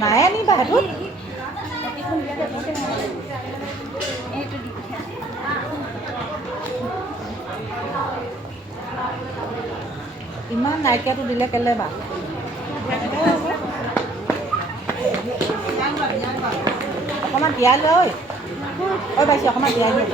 নাই আনিবা সেইটোত ইমান নাইকিয়াটো দিলে কেলে বা অকণমান তিয়াই লৈ ঐ পাইছোঁ অকণমান তিয়াই লৈ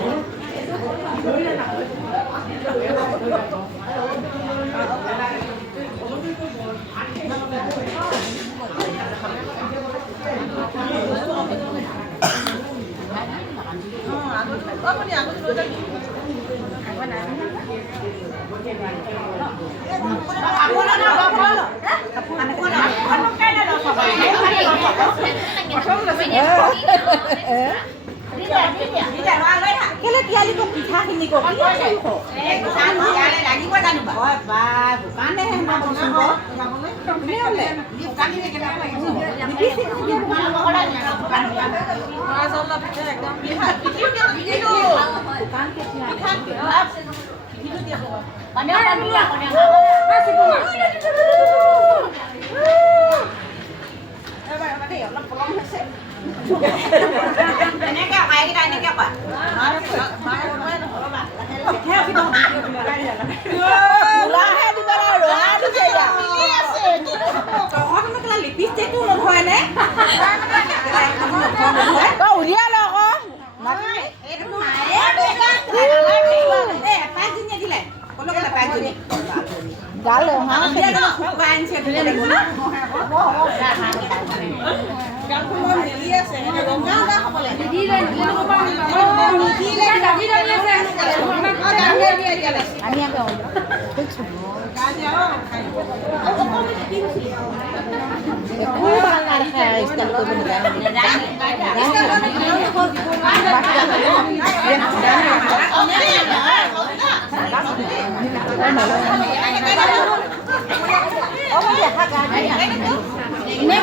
কেলে তিয়ালি কো পিঠাখিনি কো লাগিব জানো বা দোকানহে বনাব Galo, ha? Dia nak bukan saya dia nak guna. Yang pun dia saya nak guna dah apa lagi? Dia dia nak bukan. Oh, dia dah dia saya. Ani yang kau. Ini